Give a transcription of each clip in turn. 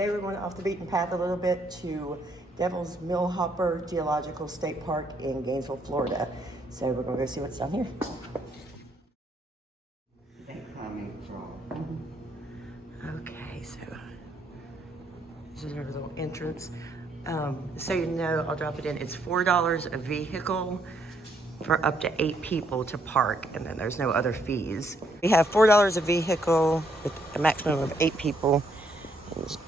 today we're going off the beaten path a little bit to Devil's Millhopper Geological State Park in Gainesville, Florida. So we're going to go see what's down here. They coming from. Okay, so this is our little entrance. So you know, I'll drop it in. It's $4 a vehicle for up to 8 people to park, and then there's no other fees. We have $4 a vehicle with a maximum of 8 people. Just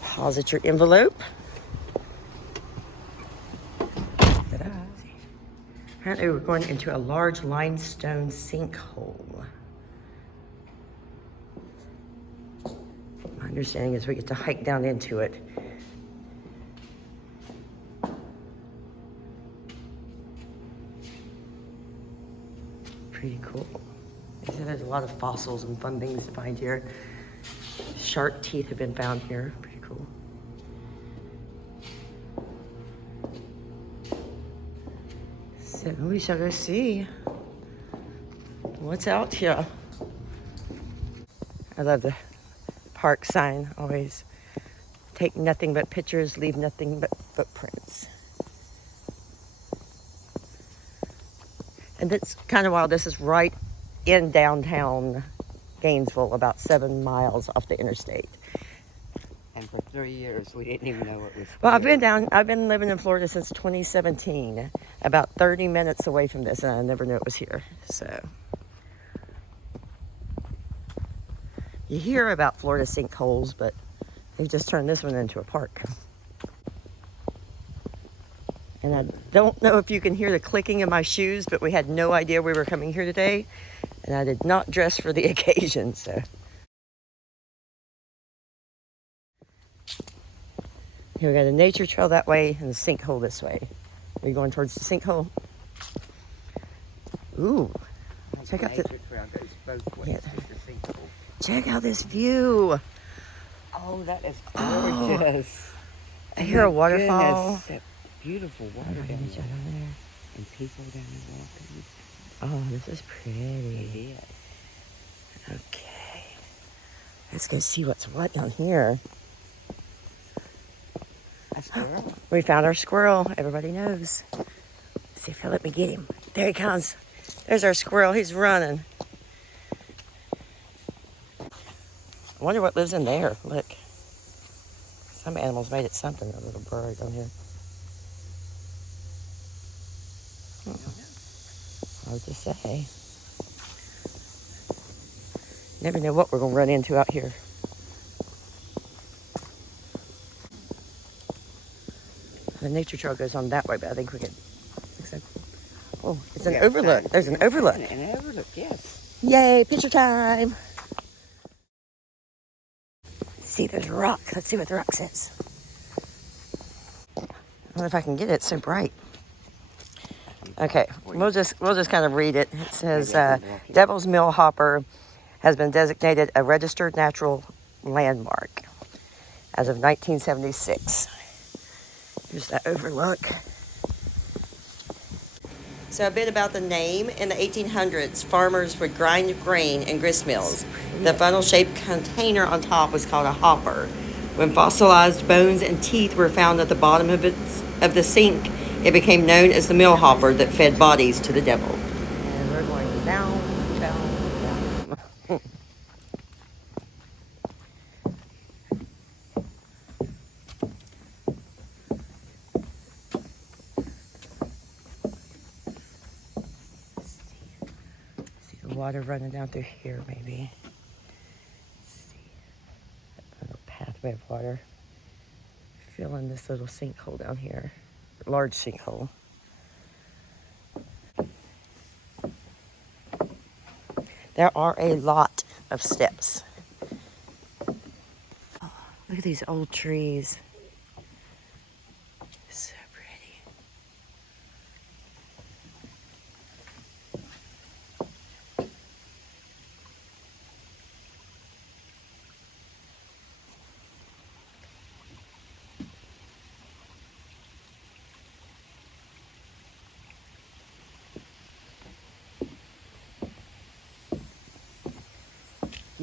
deposit your envelope. Ta-da. Apparently we're going into a large limestone sinkhole. My understanding is we get to hike down into it. Pretty cool. They say there's a lot of fossils and fun things to find here. Shark teeth have been found here. Pretty cool. So we shall go see what's out here. I love the park sign, always. Take nothing but pictures, leave nothing but footprints. And it's kind of wild. This is right in downtown Gainesville, about 7 miles off the interstate. And for 3 years, we didn't even know it was. Well, I've been living in Florida since 2017, about 30 minutes away from this, and I never knew it was here. So you hear about Florida sinkholes, but they just turned this one into a park. And I don't know if you can hear the clicking of my shoes, but we had no idea we were coming here today, and I did not dress for the occasion, so. Here we got a nature trail that way and the sinkhole this way. Are you going towards the sinkhole? Ooh, check out the trail goes both ways to the sinkhole. Check out this view. Oh, that is gorgeous. I hear a waterfall. That beautiful water down there. And people down there walking. Oh, this is pretty. It is. Okay. Let's go see what's what down here. A squirrel. We found our squirrel. Everybody knows. Let's see if he'll let me get him. There he comes. There's our squirrel. He's running. I wonder what lives in there. Look. Some animals made it something. A little bird down here. Hard to say. Never know what we're going to run into out here. The nature trail goes on that way, but I think we can. Oh, it's an overlook. There's an overlook. An overlook, yes. Yay, picture time. See, there's a rock. Let's see what the rock says. I don't know if I can get it. It's so bright. Okay, we'll just kind of read it. It says, Devil's Millhopper has been designated a registered natural landmark as of 1976. Here's the overlook. So a bit about the name. In the 1800s, farmers would grind grain in grist mills. The funnel-shaped container on top was called a hopper. When fossilized bones and teeth were found at the bottom of the sink, it became known as the Millhopper that fed bodies to the devil. And we're going down, down, down. See the water running down through here, maybe. See a little pathway of water. Filling this little sinkhole down here. Large sinkhole. There are a lot of steps. Oh, look at these old trees. So pretty.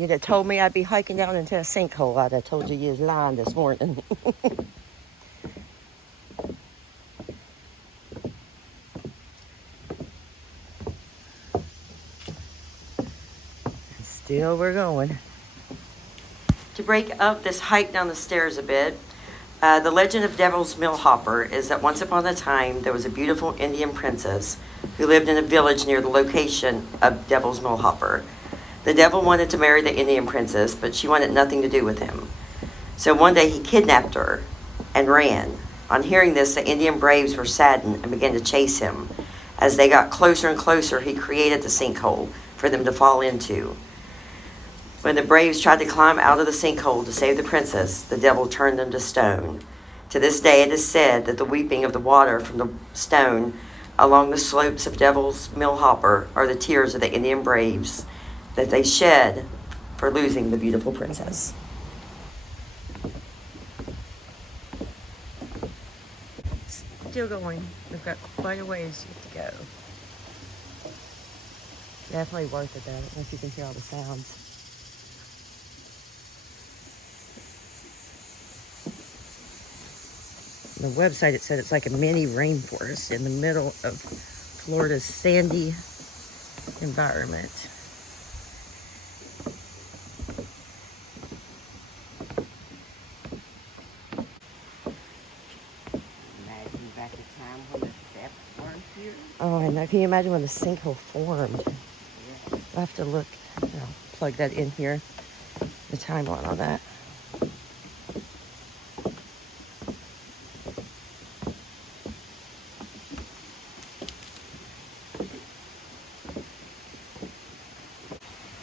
you'd have told me I'd be hiking down into a sinkhole, I'd have told you was lying this morning. Still we're going. To break up this hike down the stairs a bit, the legend of Devil's Millhopper is that once upon a time there was a beautiful Indian princess who lived in a village near the location of Devil's Millhopper. The devil wanted to marry the Indian princess, but she wanted nothing to do with him. So one day he kidnapped her and ran. On hearing this, the Indian braves were saddened and began to chase him. As they got closer and closer, he created the sinkhole for them to fall into. When the braves tried to climb out of the sinkhole to save the princess, the devil turned them to stone. To this day, it is said that the weeping of the water from the stone along the slopes of Devil's Millhopper are the tears of the Indian braves that they shed for losing the beautiful princess. Still going. We've got quite a ways to go. Definitely worth it though. I don't know if you can hear all the sounds. On the website it said it's like a mini rainforest in the middle of Florida's sandy environment. Imagine back a time when the steps weren't here. Oh, I know. Can you imagine when the sinkhole formed? Yeah. I'll have to look. I'll plug that in here. The timeline on that.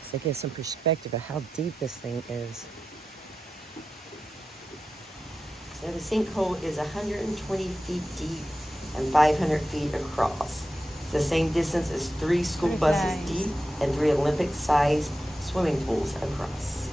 So it gives some perspective of how deep this thing is. So the sinkhole is 120 feet deep and 500 feet across. It's the same distance as 3 school buses deep and 3 Olympic-sized swimming pools across.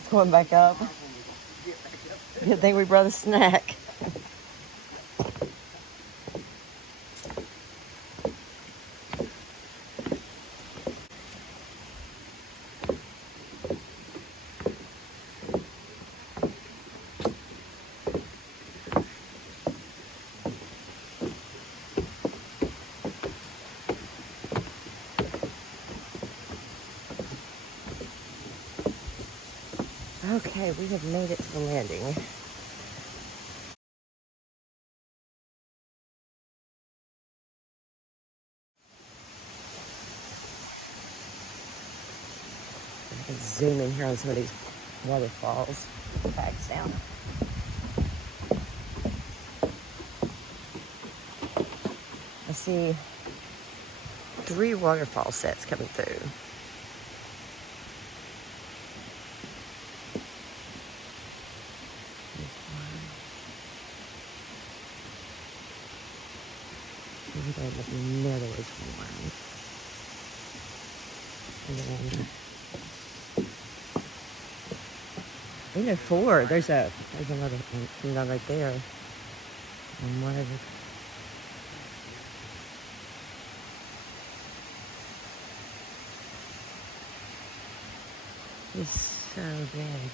It's going back up. Good thing we brought a snack. Okay, we have made it to the landing. I can zoom in here on some of these waterfalls. Bags down. I see 3 waterfall sets coming through. The middle is one. And then I know 4. There's another one right there. And one of the it's so big.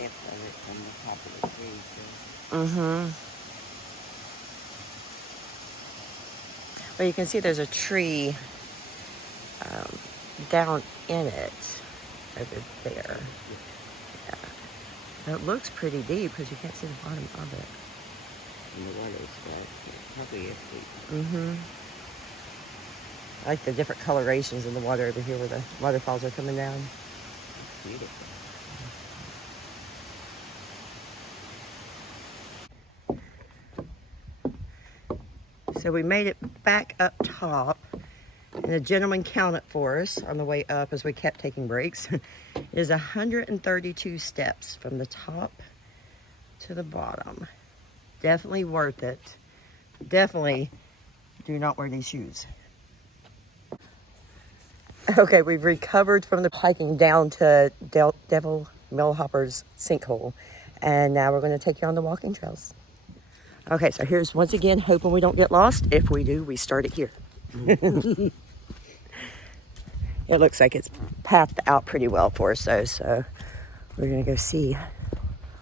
From the top of the tree. Mm-hmm. Well, you can see there's a tree down in it over there. Yeah. It looks pretty deep because you can't see the bottom of it. And the water's probably a feet. Mm-hmm. I like the different colorations in the water over here where the waterfalls are coming down. It's beautiful. So we made it back up top, and the gentleman counted for us on the way up as we kept taking breaks. It is 132 steps from the top to the bottom. Definitely worth it. Definitely do not wear these shoes. Okay, we've recovered from the hiking down to Devil Millhopper's Sinkhole, and now we're going to take you on the walking trails. Okay, so here's once again hoping we don't get lost. If we do, we start it here. It looks like it's pathed out pretty well for us, though, so we're going to go see.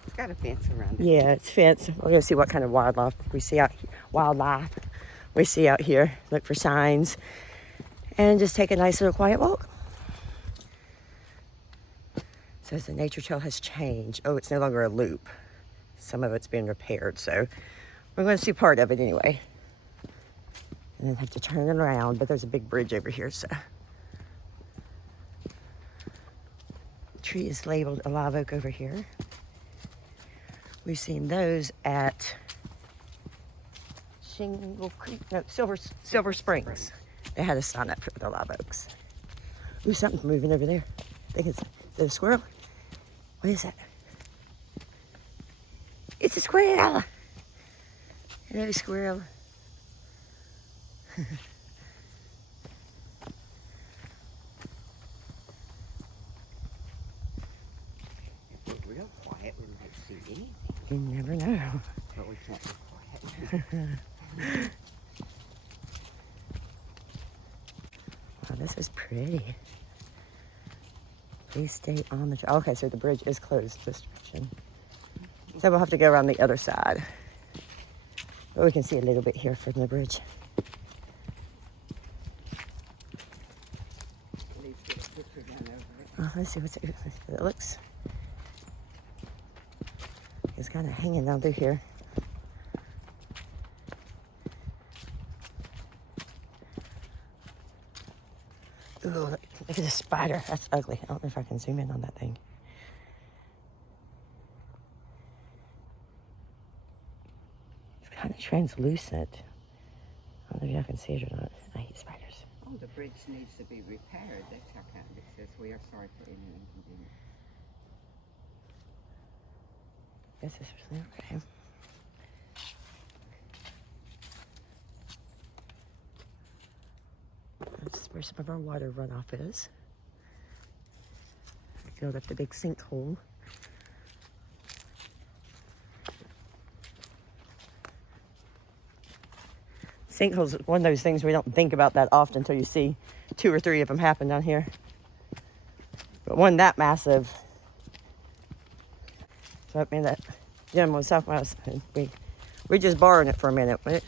It's got a fence around it. Yeah, it's fenced. We're going to see what kind of wildlife we see out here. Look for signs and just take a nice little quiet walk. It says the nature trail has changed. Oh, it's no longer a loop. Some of it's been repaired, so we're going to see part of it anyway. And then have to turn it around, but there's a big bridge over here, so. The tree is labeled a live oak over here. We've seen those at Silver Springs. They had a sign up for the live oaks. Ooh, something's moving over there. I think is it a squirrel? What is that? It's a squirrel. Hello, squirrel. If we're real quiet, we might see anything. You never know. But we can't be quiet. Wow, this is pretty. Please stay on the trail. Okay, so the bridge is closed this direction. So we'll have to go around the other side. But we can see a little bit here from the bridge. Please get a picture down over it. Oh, let's see what it looks. It's kind of hanging down through here. Ooh, look at the spider. That's ugly. I don't know if I can zoom in on that thing. It's kind of translucent. I don't know if y'all can see it or not. I hate spiders. Oh, the bridge needs to be repaired. That's how kind it says. We are sorry for any inconvenience. This is really okay. This is where some of our water runoff is. I filled up the big sinkhole. Sinkholes is one of those things we don't think about that often until you see 2 or 3 of them happen down here. But one that massive. So I mean that Jim was talking about, we just borrowed it for a minute. But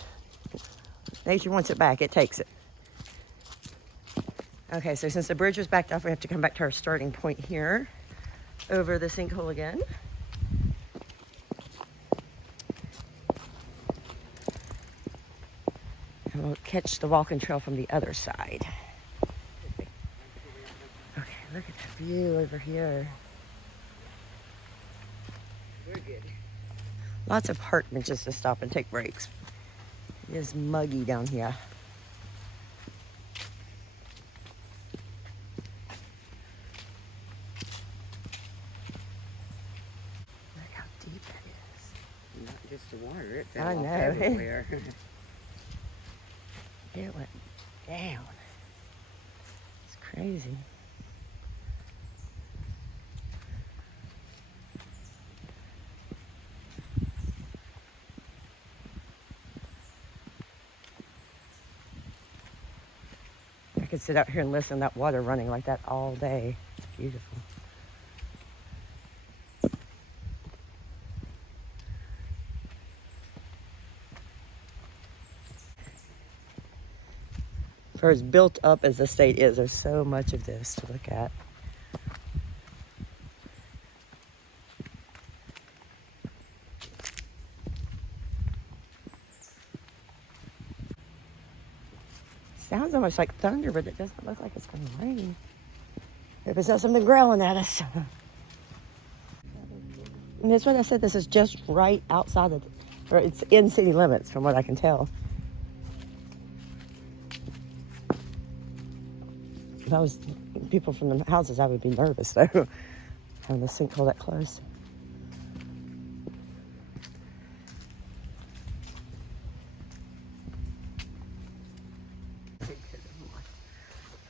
nature wants it back, it takes it. Okay, so since the bridge was backed off, we have to come back to our starting point here over the sinkhole again. And we'll catch the walking trail from the other side. Okay, look at the view over here. We're good. Lots of park benches to stop and take breaks. It is muggy down here. Look how deep that is. Not just the water, it I fell off know. everywhere. It went down. It's crazy. I could sit out here and listen to that water running like that all day. It's beautiful. For as built up as the state is, there's so much of this to look at. Sounds almost like thunder, but it doesn't look like it's going to rain. If it's not something growling at us. And that's what I said, this is just right outside of, or it's in city limits from what I can tell. If I was people from the houses, I would be nervous though, having the sinkhole that close.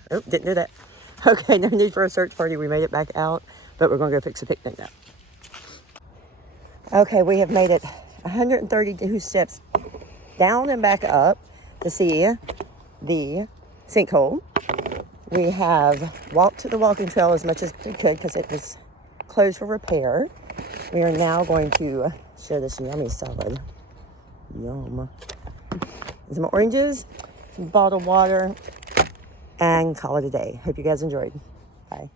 Oh, didn't do that. Okay, no need for a search party. We made it back out, but we're going to go fix a picnic now. Okay, we have made it 132 steps down and back up to see the sinkhole. We have walked to the walking trail as much as we could because it was closed for repair. We are now going to share this yummy salad. Yum. Some oranges, some bottled water, and call it a day. Hope you guys enjoyed. Bye.